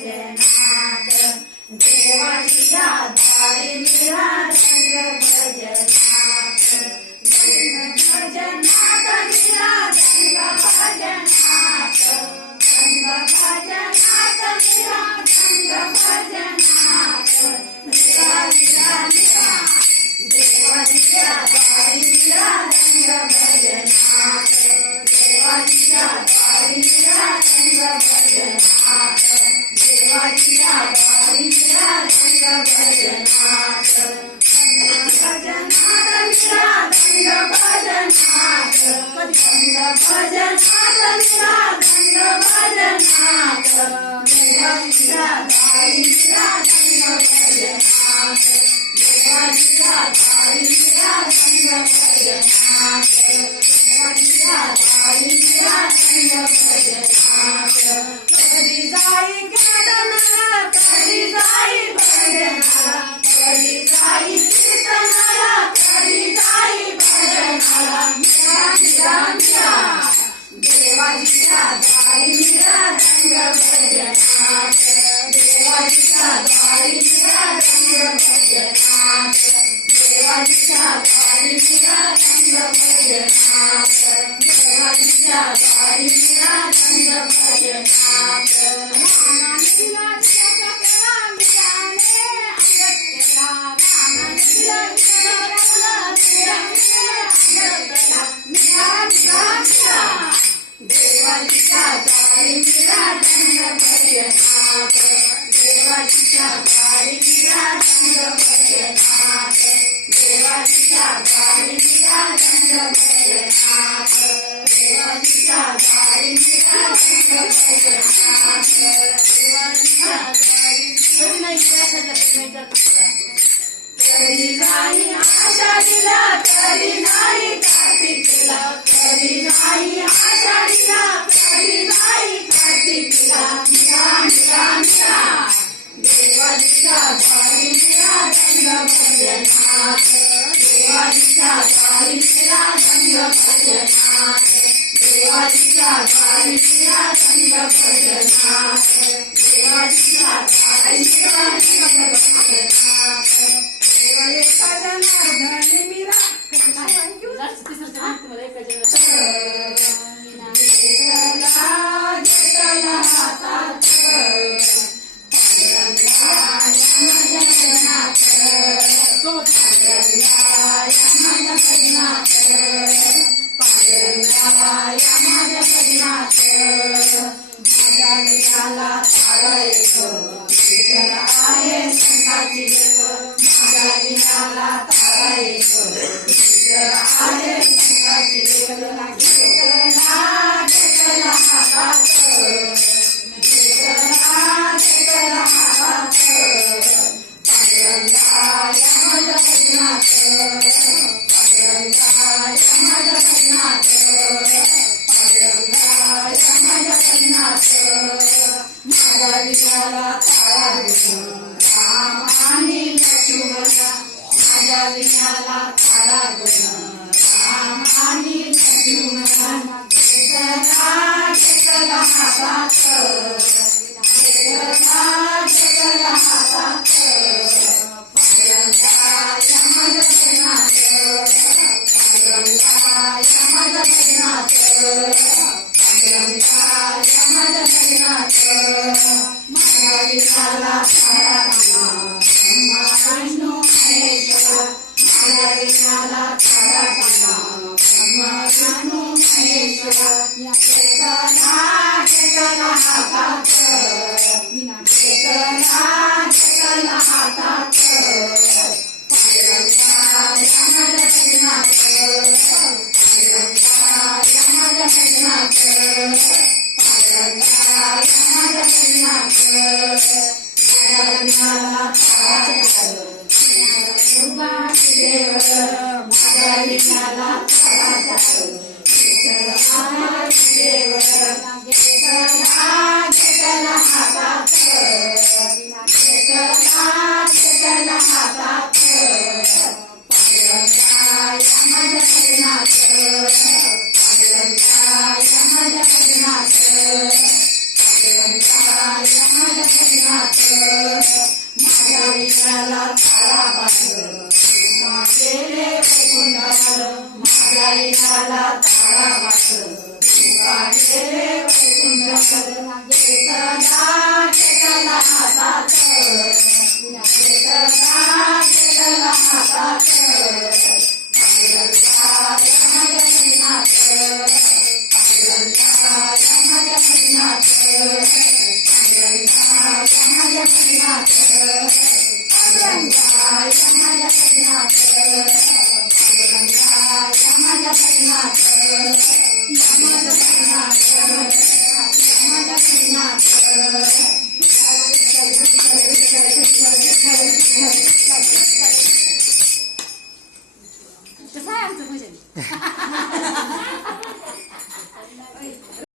भजनात देवाच्या दारी मिळा रंग भजनात भजनात मिळा रंग भजनात भजनात मिळा रंग भजनात देवाच्या दारी मिळा रंग भजनात देवाच्या दारी मिळा रंग भजनात देवाच्या दारी मिळा रंग भजनात भजनात मिळा रंग भजनात भजनात मिळा रंग भजनात देवाच्या दारी मिळा रंग भजनात देवाच्या दारी मिळा रंग भजनात देवाच्या दारी मिळा रंग भजनात कधी जाई कीर्तनाला कधी जाई भजनाला कधी जाई कीर्तनाला कधी जाई भजनाला मिळा मिळा मिळा देवाच्या दारी मिळा रंग भजनात देवाच्या दारी मिळा रंग भजनात देवाच्या दारी मिळा रंग भजनात देवाच्या दारी मिळा रंग भजनात रामानीला जगा केला मिळाले अंगत केला रामानीला जगा मिळाले अंगत केला मिळा मिळा मिळा देवाच्या दारी मिळा रंग भजनात देवाच्या दारी मिळा रंग भजनात देवाच्या दारी मिळा रंग भजनात देवाच्या दारी मिळा रंग भजनात देवाच्या दारी कधी नाही आषाढीला कधी नाही कार्तिकीला कधी नाही आषाढीला कधी नाही कार्तिकीला मिळा मिळा मिळा देवाच्या दारी मिळा रंग भजनात देवाच्या दारी मिळा रंग भजनात देवाच्या दारी मिळा रंग भजनात देवाच्या दारी मिळा रंग भजनात एका जनार्दनी मिळा घेतला हातात रामानी लक्ष्मण माझ्या विणाला तारा गुण रामानी लक्ष्मण घेतला हातात घेतला हातात पांडुरंगा यमज भजनात पांडुरंगा यमज भजनात पांडुरंगा यमज भजनात माझ्या विणाला तारा घेतला घेतला हातात घेतला घेतला हातात पांडुरंगा यमजनाथ पांडुरंगा यमजनाथ